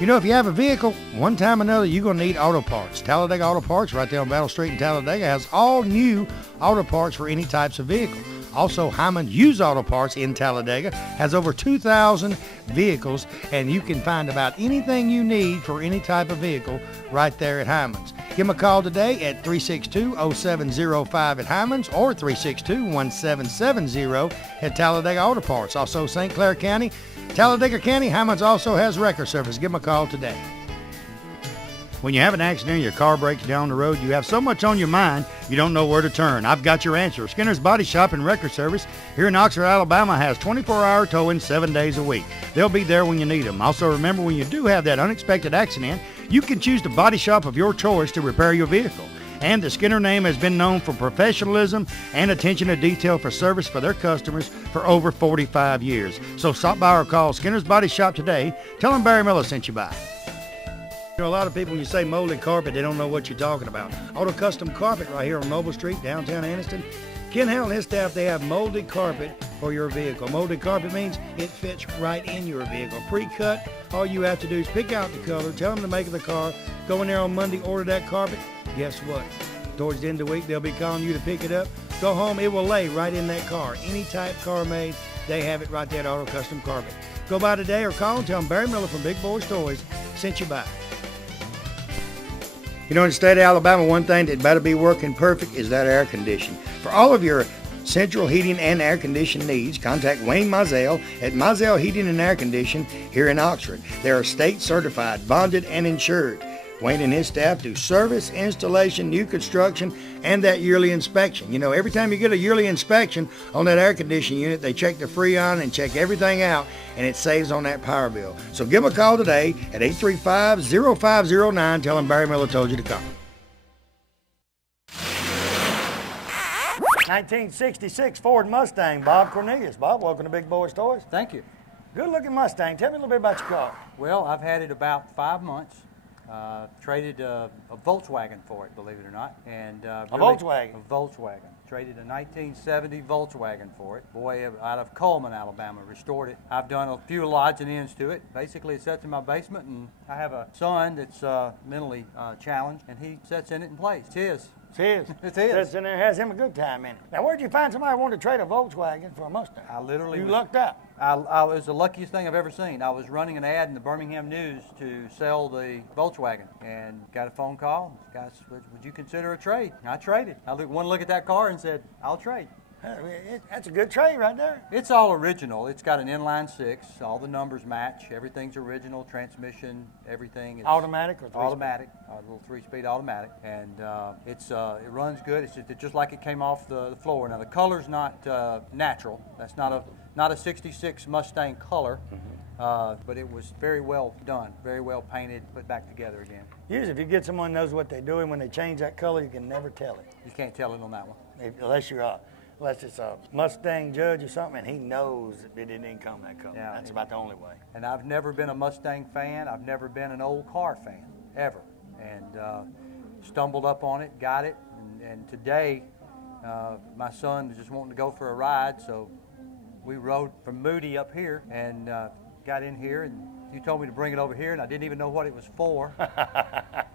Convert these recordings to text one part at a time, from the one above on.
You know, if you have a vehicle, one time or another, you're going to need auto parts. Talladega Auto Parts, right there on Battle Street in Talladega, has all new auto parts for any types of vehicle. Also, Hyman Used Auto Parts in Talladega has over 2,000 vehicles, and you can find about anything you need for any type of vehicle right there at Hyman's. Give them a call today at 362-0705 at Hyman's or 362-1770 at Talladega Auto Parts. Also, St. Clair County, Talladega County, Hyman's also has wrecker service. Give them a call today. When you have an accident and your car breaks down the road, you have so much on your mind, you don't know where to turn. I've got your answer. Skinner's Body Shop and Wrecker Service here in Oxford, Alabama has 24-hour towing 7 days a week. They'll be there when you need them. Also, remember, when you do have that unexpected accident, you can choose the body shop of your choice to repair your vehicle. And the Skinner name has been known for professionalism and attention to detail for service for their customers for over 45 years. So stop by or call Skinner's Body Shop today. Tell them Barry Miller sent you by. You know, a lot of people, when you say molded carpet, they don't know what you're talking about. Auto Custom Carpet right here on Noble Street, downtown Anniston. Ken Howell and his staff, they have molded carpet for your vehicle. Molded carpet means it fits right in your vehicle. Pre-cut, all you have to do is pick out the color, tell them the make of the car, go in there on Monday, order that carpet. Guess what? Towards the end of the week, they'll be calling you to pick it up. Go home, it will lay right in that car. Any type car made, they have it right there at Auto Custom Carpet. Go by today or call and tell them Barry Miller from Big Boyz Toyz sent you by. You know, in the state of Alabama, one thing that better be working perfect is that air conditioning. For all of your central heating and air conditioning needs, contact Wayne Mizell at Mizell Heating and Air Conditioning here in Oxford. They are state certified, bonded, and insured. Wayne and his staff do service, installation, new construction, and that yearly inspection. You know, every time you get a yearly inspection on that air conditioning unit, they check the Freon and check everything out, and it saves on that power bill. So give them a call today at 835-0509. Tell them Barry Miller told you to come. 1966 Ford Mustang, Bob Cornelius. Bob, welcome to Big Boyz Toyz. Thank you. Good looking Mustang. Tell me a little bit about your car. Well, I've had it about 5 months. Traded a Volkswagen for it, believe it or not. And Volkswagen? A Volkswagen. Traded a 1970 Volkswagen for it. Boy, out of Coleman, Alabama, restored it. I've done a few odds and ends to it. Basically, it sits in my basement, and I have a son that's mentally challenged, and he sits in it and plays. It's his. It's his. It's his. Sits in there, has him a good time in it. Now, where'd you find somebody who wanted to trade a Volkswagen for a Mustang? I literally You lucked up. I was the luckiest thing I've ever seen. I was running an ad in the Birmingham News to sell the Volkswagen and got a phone call. Guys, would you consider a trade? I traded. I looked one look at that car and said, I'll trade. That's a good trade right there. It's all original. It's got an inline six. All the numbers match. Everything's original. Transmission, everything. It's automatic or automatic? A little 3-speed automatic, and it runs good. It's just like it came off the floor. Now the color's not natural. That's not a '66 Mustang color. Mm-hmm. But it was very well done, very well painted, put back together again. Usually, if you get someone who knows what they're doing, when they change that color, you can never tell it. You can't tell it on that one. Unless it's a Mustang judge or something, and he knows that it didn't come that color. Yeah, that's about the only way. And I've never been a Mustang fan. I've never been an old car fan, ever. And stumbled up on it, got it, and today my son was just wanting to go for a ride, so we rode from Moody up here and got in here, and you told me to bring it over here, and I didn't even know what it was for.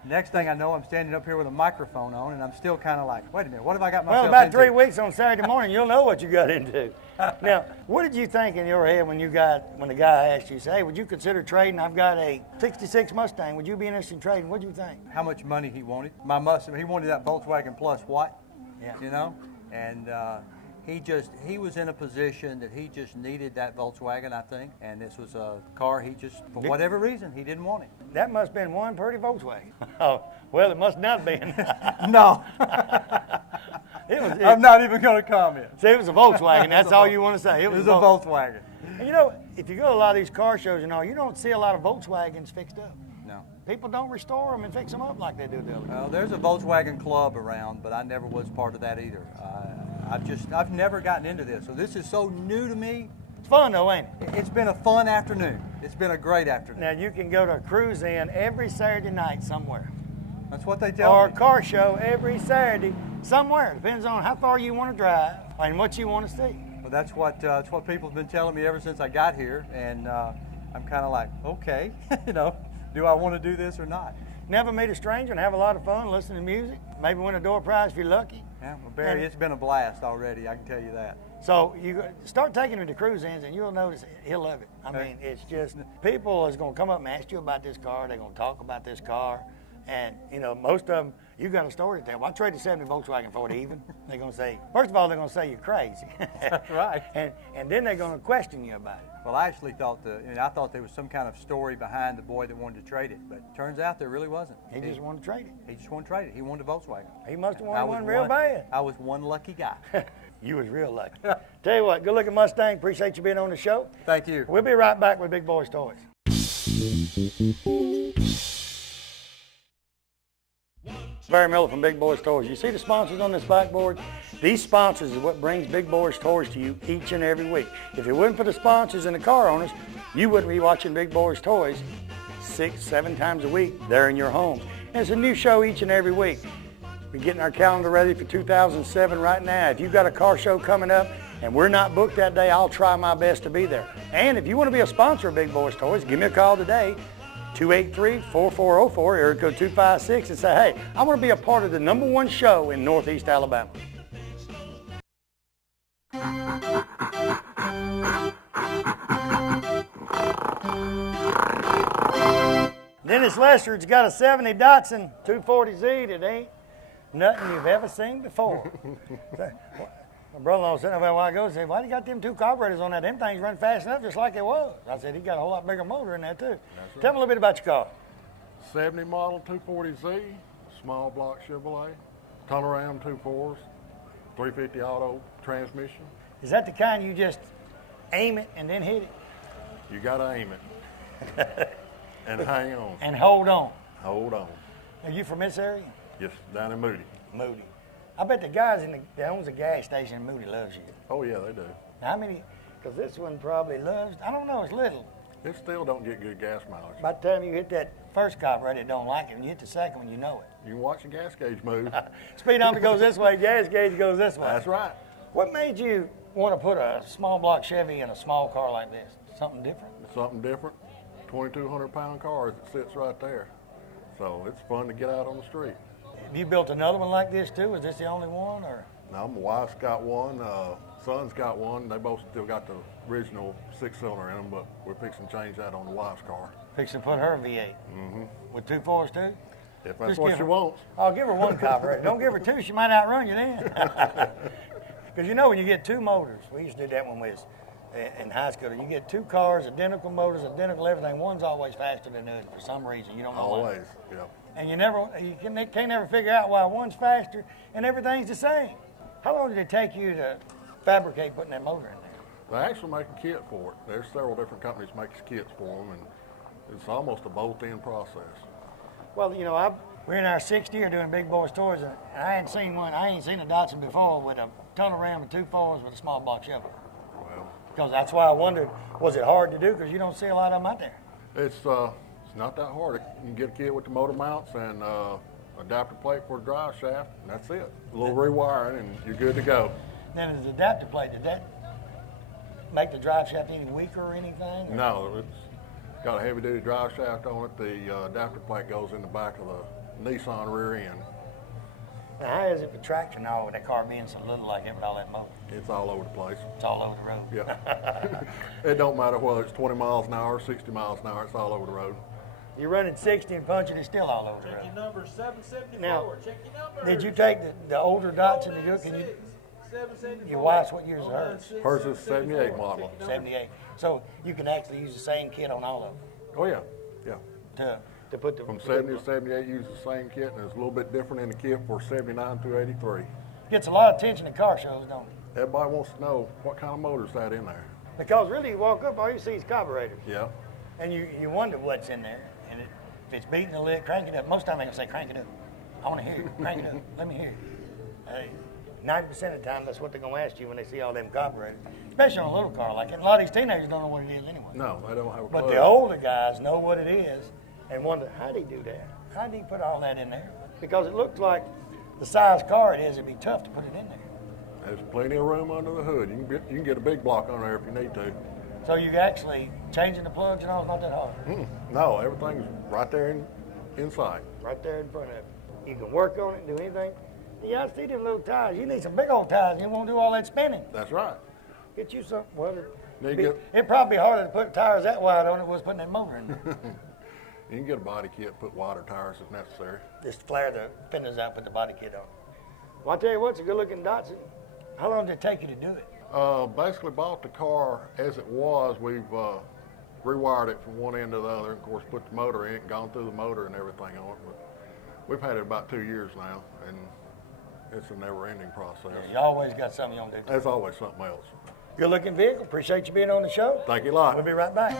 Next thing I know, I'm standing up here with a microphone on, and I'm still kind of like, wait a minute, what have I got myself into? Well, about 3 weeks on Saturday morning, you'll know what you got into. Now, what did you think in your head when the guy asked you, say, hey, would you consider trading? I've got a '66 Mustang. Would you be interested in trading? What did you think? How much money he wanted? My Mustang, he wanted that Volkswagen plus what? Yeah. You know? And he was in a position that he just needed that Volkswagen, I think, and this was a car he just, for whatever reason, he didn't want it. That must have been one pretty Volkswagen. Oh, well, it must not have been. No. I'm not even going to comment. See, it was a Volkswagen. That's all you want to say. It was a Volkswagen. And you know, if you go to a lot of these car shows and all, you don't see a lot of Volkswagens fixed up. No. People don't restore them and fix them up like they do the other. Well, there's a Volkswagen club around, but I never was part of that either. I've never gotten into this, so this is so new to me. It's fun though, ain't it? It's been a fun afternoon. It's been a great afternoon. Now you can go to a cruise in every Saturday night somewhere. That's what they tell me. Or a car show every Saturday somewhere. Depends on how far you want to drive and what you want to see. Well, that's what people have been telling me ever since I got here, and I'm kind of like, okay, do I want to do this or not? Never meet a stranger and have a lot of fun, listen to music, maybe win a door prize if you're lucky. Yeah, well, Barry, it's been a blast already, I can tell you that. So you start taking him to cruise-ins and you'll notice he'll love it. I mean, it's just, people is going to come up and ask you about this car, they're going to talk about this car, and most of them, you got a story to tell. Well, I traded 70 Volkswagen for it even. They're going to say, first of all, they're going to say you're crazy. That's right. And then they're going to question you about it. Well, I actually thought I thought there was some kind of story behind the boy that wanted to trade it, but turns out there really wasn't. He just wanted to trade it. He just wanted to trade it. He wanted a Volkswagen. He must have wanted one real bad. I was one lucky guy. You was real lucky. Tell you what, good looking Mustang. Appreciate you being on the show. Thank you. We'll be right back with Big Boyz Toyz. Barry Miller from Big Boyz Toyz. You see the sponsors on this backboard? These sponsors are what brings Big Boyz Toyz to you each and every week. If it wasn't for the sponsors and the car owners, you wouldn't be watching Big Boyz Toyz 6, 7 times a week there in your home. And it's a new show each and every week. We're getting our calendar ready for 2007 right now. If you've got a car show coming up and we're not booked that day, I'll try my best to be there. And if you want to be a sponsor of Big Boyz Toyz, give me a call today. 283-4404, area code 256, and say, hey, I want to be a part of the #1 show in Northeast Alabama. Dennis Lester's got a 70 Datsun 240Z that ain't nothing you've ever seen before. My brother-in-law was sitting over there a while ago and said, why do you got them 2 carburetors on that? Them things run fast enough just like it was. I said, he got a whole lot bigger motor in there too. Right. Tell me a little bit about your car. 70 model 240Z, small block Chevrolet, turnaround 2.4s, 350 auto transmission. Is that the kind you just aim it and then hit it? You gotta aim it and hang on. And hold on. Hold on. Are you from this area? Yes, down in Moody. Moody. I bet the guys that owns a gas station in Moody loves you. Oh yeah, they do. How many? Because this one probably loves, I don't know, it's little. It still don't get good gas mileage. By the time you hit that first carburetor, it don't like it. When you hit the second one, you know it. You can watch the gas gauge move. Speedometer goes this way, gas gauge goes this way. That's right. What made you want to put a small block Chevy in a small car like this? Something different? Something different. 2,200 pound car that sits right there. So it's fun to get out on the street. Have you built another one like this too? Is this the only one, or? No, my wife's got one, son's got one. They both still got the original 6-cylinder in them, but we're fixing to change that on the wife's car. Fixing to put her V8. Mm-hmm. With 2.4s too? If that's what she wants. I'll give her one carburetor. Don't give her 2, she might outrun you then. Because when you get 2 motors, we used to do that when we was in high school. You get 2 cars, identical motors, identical everything. One's always faster than the other for some reason. You don't know why. Always, yeah. And you can't never figure out why one's faster and everything's the same. How long did it take you to fabricate putting that motor in there? They actually make a kit for it. There's several different companies that make kits for them, and it's almost a bolt-in process. Well, we're in our 6th year doing Big Boyz Toyz, and I ain't seen a Datsun before with a turnaround with 2.4s with a small block Chevy. Well, because that's why I wondered, was it hard to do? Because you don't see a lot of them out there. It's not that hard. You can get a kit with the motor mounts and adapter plate for the drive shaft, and that's it. A little rewiring, and you're good to go. Then the adapter plate, did that make the drive shaft any weaker or anything? Or? No, it's got a heavy-duty drive shaft on it. The adapter plate goes in the back of the Nissan rear end. Now, how is it for traction now with that car being so little like it with all that motor? It's all over the place. It's all over the road? Yeah. It don't matter whether it's 20 miles an hour, 60 miles an hour, it's all over the road. You're running 60 and punching, it's still all over the road. Check your number, 774. Now, check your number. did you take the older Datsun and do it? Can you? 774. Your wife's what years is hers? Hers is 78 model. 78. So you can actually use the same kit on all of them? Oh yeah, yeah. To put the... From 70 to 78, use the same kit, and it's a little bit different in the kit for 79 through 83. Gets a lot of attention at car shows, don't it? Everybody wants to know what kind of motor's that in there. Because really, you walk up, all you see is carburetors. Yeah. And you wonder what's in there. And if it's beating the lid, crank it up. Most time they're going to say, crank it up. I want to hear it. Crank it up. Let me hear it. 90% of the time, that's what they're going to ask you when they see all them carburetors. Especially on a little car like it. And a lot of these teenagers don't know what it is anyway. No, they don't have a clue. But the older guys know what it is and wonder, how do you do that? How do you put all that in there? Because it looks like the size car it is, it'd be tough to put it in there. There's plenty of room under the hood. You can get a big block on there if you need to. So you actually changing the plugs and all is not that hard. No, everything's right there inside. Right there in front of you. You can work on it and do anything. Yeah, I see them little tires. You need some big old tires. You won't do all that spinning. That's right. Get you some. Well, You it'd probably be harder to put tires that wide on it was putting that motor in there. can get a body kit, put water tires if necessary. Just flare the fenders out, put the body kit on. Well, I'll tell you what, it's a good-looking Datsun. How long did it take you to do it? Basically bought the car as it was. We've rewired it from one end to the other. Of course, put the motor in, gone through the motor and everything on it. But we've had it about 2 years now, and it's a never-ending process. Yeah, you always got something you want to do. There's always something else. Good-looking vehicle. Appreciate you being on the show. Thank you a lot. We'll be right back.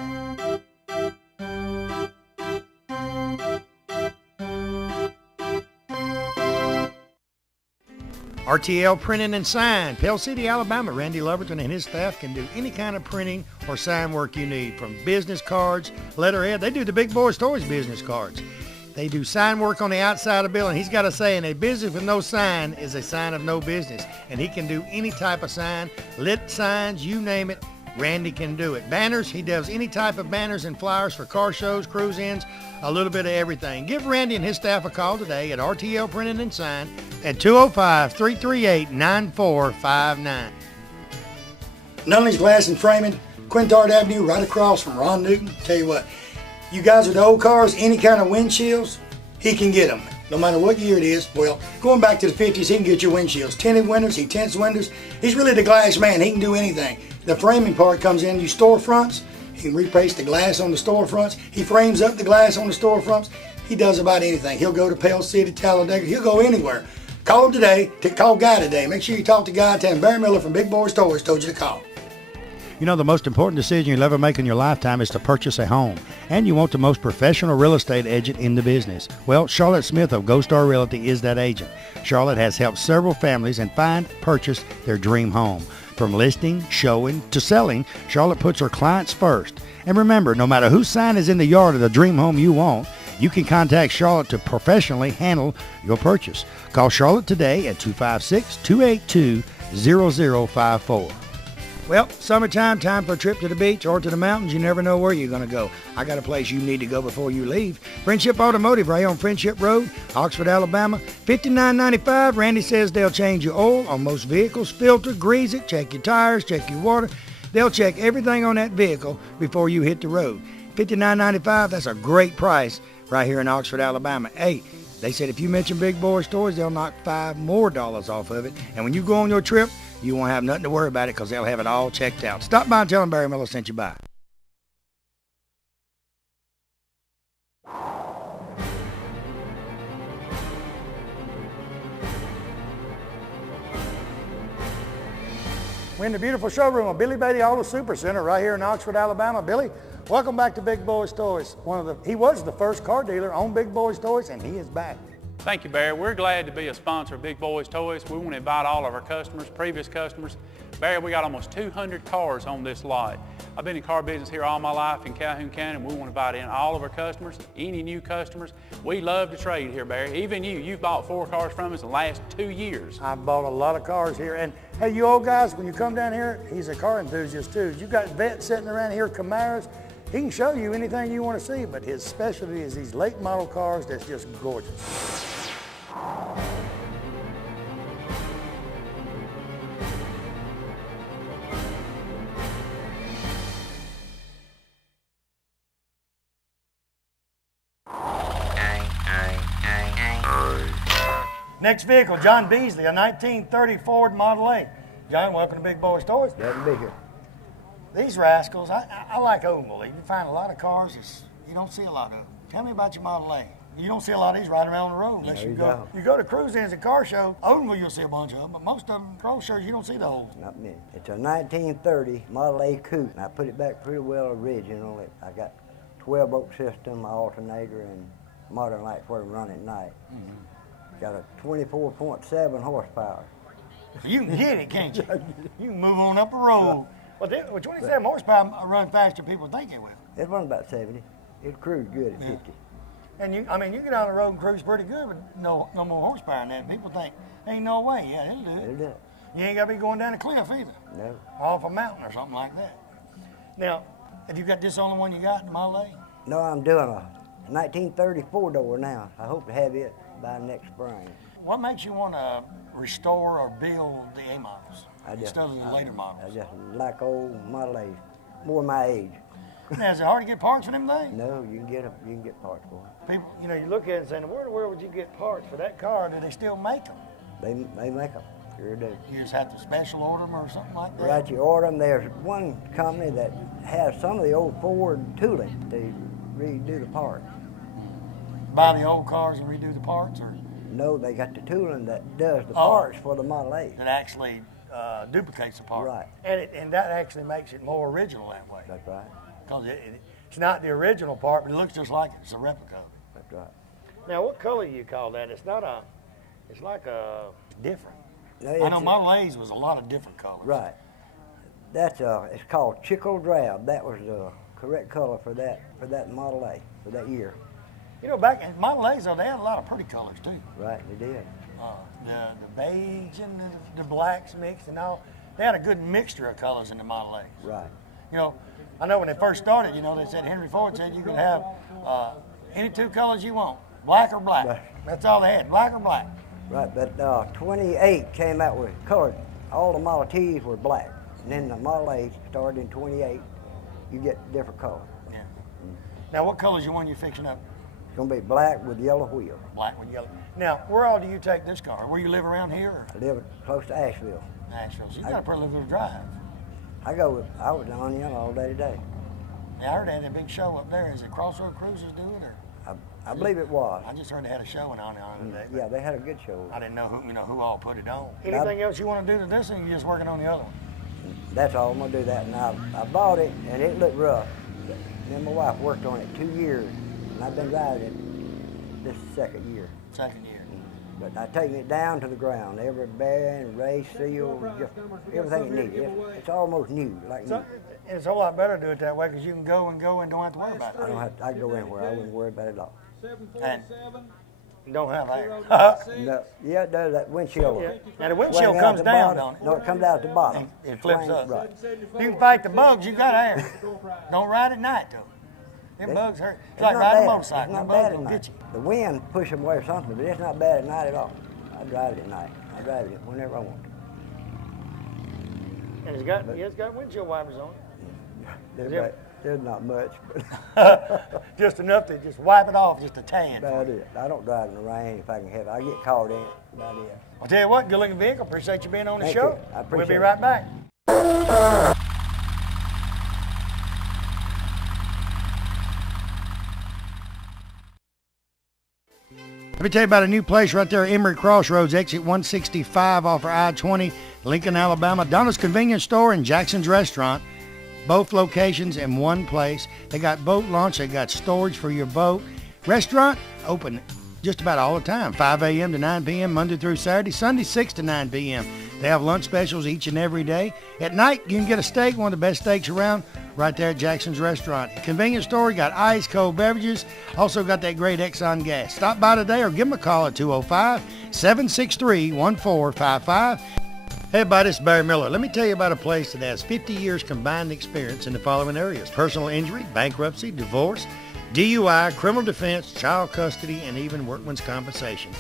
RTL Printing and Sign, Pell City, Alabama. Randy Loverton and his staff can do any kind of printing or sign work you need, from business cards, letterhead. They do the Big Boyz Toyz business cards. They do sign work on the outside of the building. He's got a saying, a business with no sign is a sign of no business. And he can do any type of sign, lit signs, you name it, Randy can do it. Banners, he does any type of banners and flyers for car shows, cruise-ins, a little bit of everything. Give Randy and his staff a call today at RTL Printing and Sign at 205-338-9459. Nunley's Glass and Framing, Quintard Avenue, right across from Ron Newton. Tell you what, you guys with the old cars, any kind of windshields, he can get them. No matter what year it is. Well, going back to the 50s, he can get your windshields. Tinted windows, he tints windows. He's really the glass man. He can do anything. The framing part comes in, you storefronts. He can replace the glass on the storefronts. He frames up the glass on the storefronts. He does about anything. He'll go to Pell City, Talladega. He'll go anywhere. Call him today. Call Guy today. Make sure you talk to Guy. Tell him Barry Miller from Big Boyz Toyz told you to call. You know, the most important decision you'll ever make in your lifetime is to purchase a home. And you want the most professional real estate agent in the business. Well, Charlotte Smith of Gold Star Realty is that agent. Charlotte has helped several families and purchase their dream home. From listing, showing, to selling, Charlotte puts her clients first. And remember, no matter whose sign is in the yard of the dream home you want, you can contact Charlotte to professionally handle your purchase. Call Charlotte today at 256-282-0054. Well, summertime, time for a trip to the beach or to the mountains. You never know where you're going to go. I got a place you need to go before you leave. Friendship Automotive, right on Friendship Road, Oxford, Alabama. $59.95. Randy says they'll change your oil on most vehicles, filter, grease it, check your tires, check your water. They'll check everything on that vehicle before you hit the road. $59.95, that's a great price right here in Oxford, Alabama. Hey, they said if you mention Big Boyz Toyz, they'll knock $5 more off of it. And when you go on your trip, you won't have nothing to worry about it because they'll have it all checked out. Stop by and tell them Barry Miller sent you by. We're in the beautiful showroom of Billy Beatty Auto Super Center right here in Oxford, Alabama. Billy, welcome back to Big Boyz Toyz. He was the first car dealer on Big Boyz Toyz, and he is back. Thank you, Barry. We're glad to be a sponsor of Big Boyz Toyz. We want to invite all of our customers, previous customers. Barry, we got almost 200 cars on this lot. I've been in car business here all my life in Calhoun County, and we want to invite in all of our customers, any new customers. We love to trade here, Barry. Even you've bought 4 cars from us in the last 2 years. I've bought a lot of cars here. And hey, you old guys, when you come down here, he's a car enthusiast too. You got vets sitting around here, Camaros. He can show you anything you want to see, but his specialty is these late model cars that's just gorgeous. Next vehicle, John Beasley, a 1930 Ford Model A. John, welcome to Big Boyz Toyz. Glad to be here. These rascals, I like Oakville. You find a lot of cars you don't see a lot of. Tell me about your Model A. You don't see a lot of these riding around the road unless you go to cruise-ins and car shows. Oakville, you'll see a bunch of them, but most of them, road shows, you don't see the whole. Not many. It's a 1930 Model A coupe, and I put it back pretty well original. I got 12-volt system, alternator, and modern lights for it to run at night. Mm-hmm. Got a 24.7 horsepower. You can get it, can't you? You can move on up a road. Well, with 27 horsepower, run faster than people think it will. It runs about 70. It cruised good at 50. And you get on the road and cruise pretty good with no more horsepower than that. People think, ain't no way. Yeah, it'll do it. It'll do it. You ain't got to be going down a cliff either. No. Off a mountain or something like that. Now, Have you got this only one you got in Model A? No, I'm doing a 1934 door now. I hope to have it by next spring. What makes you want to restore or build the A models instead of the later models? I just like old Model A's, more my age. Now, is it hard to get parts for them things? No, you can get 'em, you can get parts for them. People, you know, you look at it and say, where in the world would you get parts for that car? Do they still make them? They make them, sure do. You just have to special order them or something like that? Right, you order them. There's one company that has some of the old Ford tooling to redo the parts. Buy the old cars and redo the parts, or No, they got the tooling that does the Oh. parts for the Model A. that actually duplicates the part? Right. And that actually makes it more original that way. That's right. Because it's not the original part, but it looks just like it. It's a replica of it. That's right. Now, what color do you call that? It's not a, it's like a different. No, I know it's- Model A's was a lot of different colors. Right. That's it's called chicle drab. That was the correct color for that Model A for that year. You know, back in Model A's, though, they had a lot of pretty colors, too. Right, they did. The beige and the blacks mixed and all. They had a good mixture of colors in the Model A's. Right. You know, I know when they first started, you know, they said, Henry Ford said you can have any two colors you want, black or black. Right. That's all they had, black or black. Right, but 28 came out with color. All the Model T's were black. And then the Model A started in 28. You get different colors. Yeah. Now, what color's the one you're fixing up? It's going to be black with yellow wheels. Black with yellow. Now, where all do you take this car? Where you live around here or I live close to Asheville. Nashville? So you got a pretty little drive. I was on you all day today. Yeah, I heard they had a big show up there. Is it Crossroad Cruises doing it, or? I believe it was. I just heard they had a show on it today. but Yeah, they had a good show. I didn't know who all put it on. Anything else you want to do to this, or you just working on the other one? That's all. I'm going to do that. And I bought it, and it looked rough. Me and my wife worked on it 2 years, and I've been driving it this second year. Second year. But I taken it down to the ground. Every bearing, race seal, just everything it needed. It's almost new, like new. It's a whole lot better to do it that way because you can go and don't have to worry about it. I can go anywhere. I wouldn't worry about it at all. And you don't have air. No, yeah, it does. That windshield. Yeah. Now the windshield swing out comes the down, bottom. don't it? No, it comes out the bottom. It flips swings- up. Right. You can fight the bugs, you got air. Don't ride at night though. Them bugs hurt. It's like not riding a bad. motorcycle. It's Them not bugs bad at will night. get you. The wind push them away or something, but it's not bad at night at all. I drive it at night. I drive it whenever I want to. And it's got windshield wipers on it. There's not much, but Just enough to just wipe it off, just a tan. about it. I don't drive in the rain if I can help it. I get caught in it. About it. I'll tell you what, good looking vehicle. Appreciate you being on the Thank show. you. I We'll be appreciate right it. back. Let me tell you about a new place right there, Emory Crossroads, exit 165 off of I-20, Lincoln, Alabama. Donna's Convenience Store and Jackson's Restaurant, both locations in one place. They got boat launch, they got storage for your boat. Restaurant open just about all the time, 5 a.m. to 9 p.m. Monday through Saturday, Sunday 6 to 9 p.m. They have lunch specials each and every day. At night, you can get a steak, one of the best steaks around, right there at Jackson's Restaurant. Convenience store, you got ice cold beverages, also got that great Exxon gas. Stop by today or give them a call at 205-763-1455. Hey everybody, it's Barry Miller. Let me tell you about a place that has 50 years combined experience in the following areas: personal injury, bankruptcy, divorce, DUI, criminal defense, child custody, and even workman's compensation.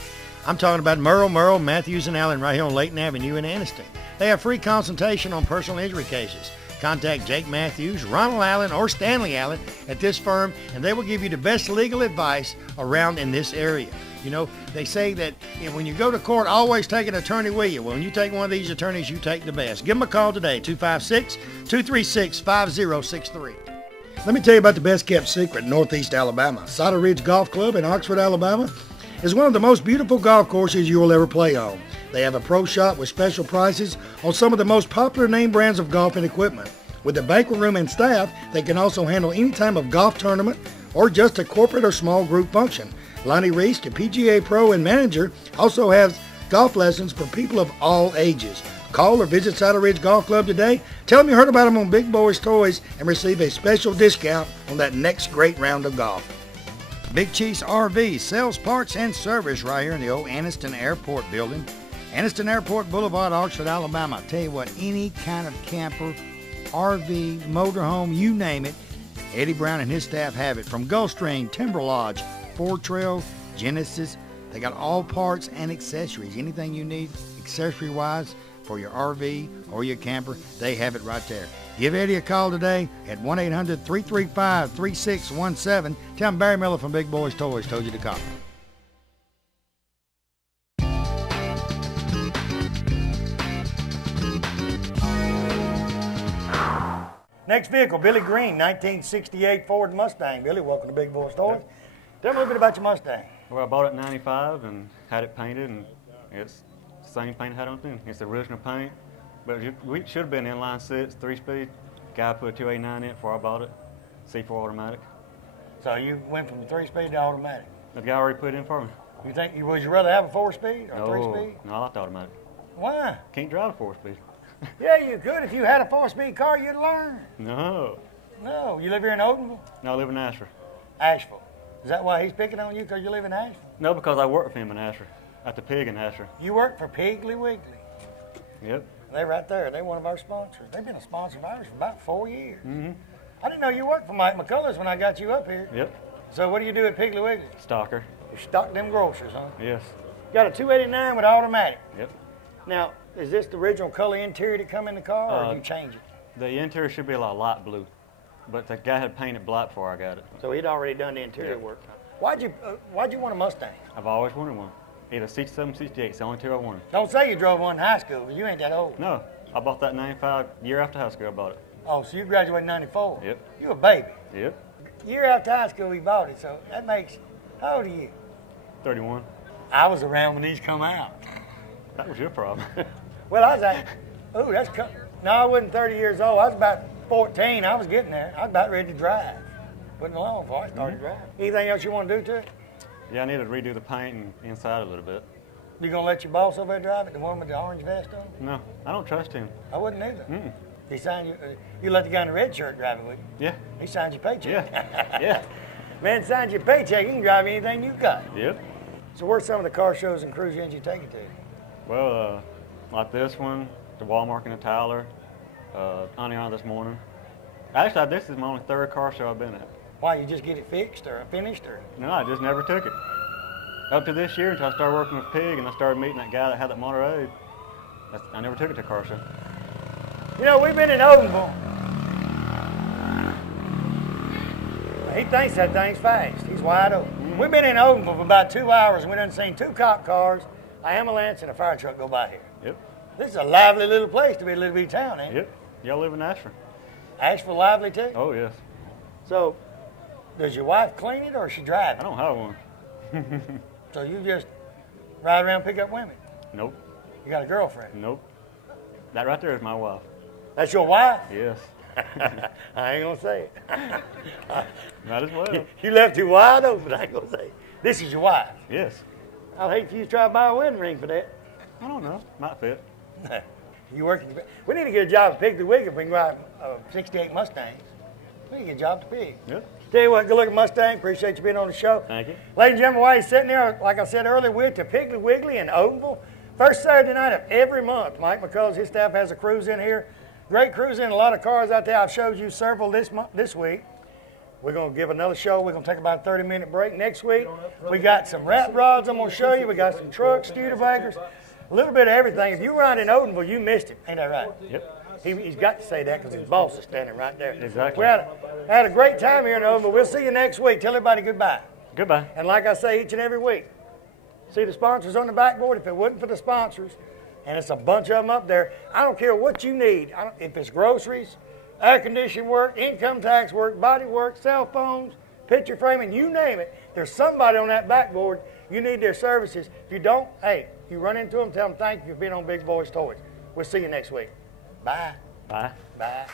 I'm talking about Merle, Matthews, and Allen right here on Layton Avenue in Anniston. They have free consultation on personal injury cases. Contact Jake Matthews, Ronald Allen, or Stanley Allen at this firm, and they will give you the best legal advice around in this area. You know, they say that when you go to court, always take an attorney with you. Well, when you take one of these attorneys, you take the best. Give them a call today, 256-236-5063. Let me tell you about the best kept secret in Northeast Alabama. Cider Ridge Golf Club in Oxford, Alabama is one of the most beautiful golf courses you will ever play on. They have a pro shop with special prices on some of the most popular name brands of golf and equipment. With a banquet room and staff, they can also handle any type of golf tournament or just a corporate or small group function. Lonnie Reese, the PGA Pro and manager, also has golf lessons for people of all ages. Call or visit Cider Ridge Golf Club today. Tell them you heard about them on Big Boyz Toys and receive a special discount on that next great round of golf. Big Chiefs RV sells parts and service right here in the old Anniston Airport building. Anniston Airport Boulevard, Oxford, Alabama. I tell you what, any kind of camper, RV, motorhome, you name it, Eddie Brown and his staff have it. From Gulfstream, Timber Lodge, Ford Trail, Genesis, they got all parts and accessories. Anything you need accessory-wise for your RV or your camper, they have it right there. Give Eddie a call today at 1-800-335-3617. Tell him Barry Miller from Big Boyz Toys told you to call. Next vehicle, Billy Green, 1968 Ford Mustang. Billy, welcome to Big Boyz Toys. Tell me a little bit about your Mustang. Well, I bought it in '95 and had it painted, and it's the same paint I had on it then. It's the original paint, but we should have been inline six, 3-speed. Guy put a 289 in it before I bought it, C4 automatic. So you went from 3-speed to automatic. The guy already put it in for me. Would you rather have a 4-speed or No, 3-speed? no, I like the automatic. Why? Can't drive a 4-speed. Yeah, you could. If you had a 4-speed car, you'd learn. No. No, you live here in Odenville? No, I live in Ashford. Asheville. Is that why he's picking on you, because you live in Asheville? No, because I work with him in Ashford, at the pig in Ashford. You work for Piggly Wiggly. Yep. They're right there. They're one of our sponsors. They've been a sponsor of ours for about 4 years. Mm-hmm. I didn't know you worked for Mike McCullers when I got you up here. Yep. So what do you do at Piggly Wiggly? Stalker. You stock them groceries, huh? Yes. Got a 289 with automatic. Yep. Now, is this the original color interior that come in the car, or did you change it? The interior should be a lot light blue, but the guy had painted black before I got it. So he'd already done the interior work. Why'd you want a Mustang? I've always wanted one. Either 67, 68, it's the only two I wanted. Don't say you drove one in high school, because you ain't that old. No, I bought that in '95, year after high school I bought it. Oh, so you graduated in '94? Yep. You a baby. Yep. Year after high school we bought it, so that makes, how old are you? 31. I was around when these come out. That was your problem. Well, I was like, ooh, no, I wasn't 30 years old. I was about 14. I was getting there. I was about ready to drive. Wasn't long before I started driving. Anything else you want to do to it? Yeah, I need to redo the paint and inside a little bit. You gonna let your boss over there drive it, the one with the orange vest on? No, I don't trust him. I wouldn't either. Mm. He signed you. You let the guy in the red shirt drive it with you. Yeah. He signed your paycheck. Yeah. Yeah. Man signs your paycheck. He can drive anything you got. Yep. So where's some of the car shows and cruise ins you take it to? Well, like this one, the Walmart in the Tyler, Aniana this morning. Actually, this is my only third car show I've been at. Why, you just get it fixed or finished or? No, I just never took it. Up to this year until I started working with Pig and I started meeting that guy that had that Monterey. I never took it to a car show. You know, we've been in Odenville. He thinks that thing's fast. He's wide open. Mm-hmm. We've been in Odenville for about 2 hours and we done seen 2 cop cars, an ambulance, and a fire truck go by here. Yep. This is a lively little place to be a little bitty town, ain't it? Yep. Y'all live in Ashford? Asheville lively too? Oh, yes. So, does your wife clean it or is she driving? I don't have one. So you just ride around and pick up women? Nope. You got a girlfriend? Nope. That right there is my wife. That's your wife? Yes. I ain't gonna say it. Might as well. You left it wide open, I ain't gonna say it. This is your wife? Yes. I'd hate for you to try to buy a wedding ring for that. I don't know. Might fit. You working? We need to get a job at Piggly Wiggly if we can ride 68 Mustangs. We need to get a job to Pig. Yep. Tell you what, good looking Mustang. Appreciate you being on the show. Thank you. Ladies and gentlemen, while he's sitting there, like I said earlier, we're at the Piggly Wiggly in Odenville. First Saturday night of every month. Mike McCullers, his staff has a cruise in here. Great cruise in, a lot of cars out there. I've showed you several this week. We're going to give another show. We're going to take about a 30-minute break. Next week, we got some rat rods I'm going to show you. We got some trucks, Studebakers, a little bit of everything. If you ride in Odenville, you missed him. Ain't that right? Yep. He's got to say that because his boss is standing right there. Exactly. We had a great time here in Odenville. We'll see you next week. Tell everybody goodbye. Goodbye. And like I say each and every week, see the sponsors on the backboard? If it wasn't for the sponsors, and it's a bunch of them up there, I don't care what you need. If it's groceries, air conditioning work, income tax work, body work, cell phones, picture framing, you name it, there's somebody on that backboard. You need their services. If you don't, hey, you run into them, tell them thank you for being on Big Boyz Toys. We'll see you next week. Bye. Bye. Bye.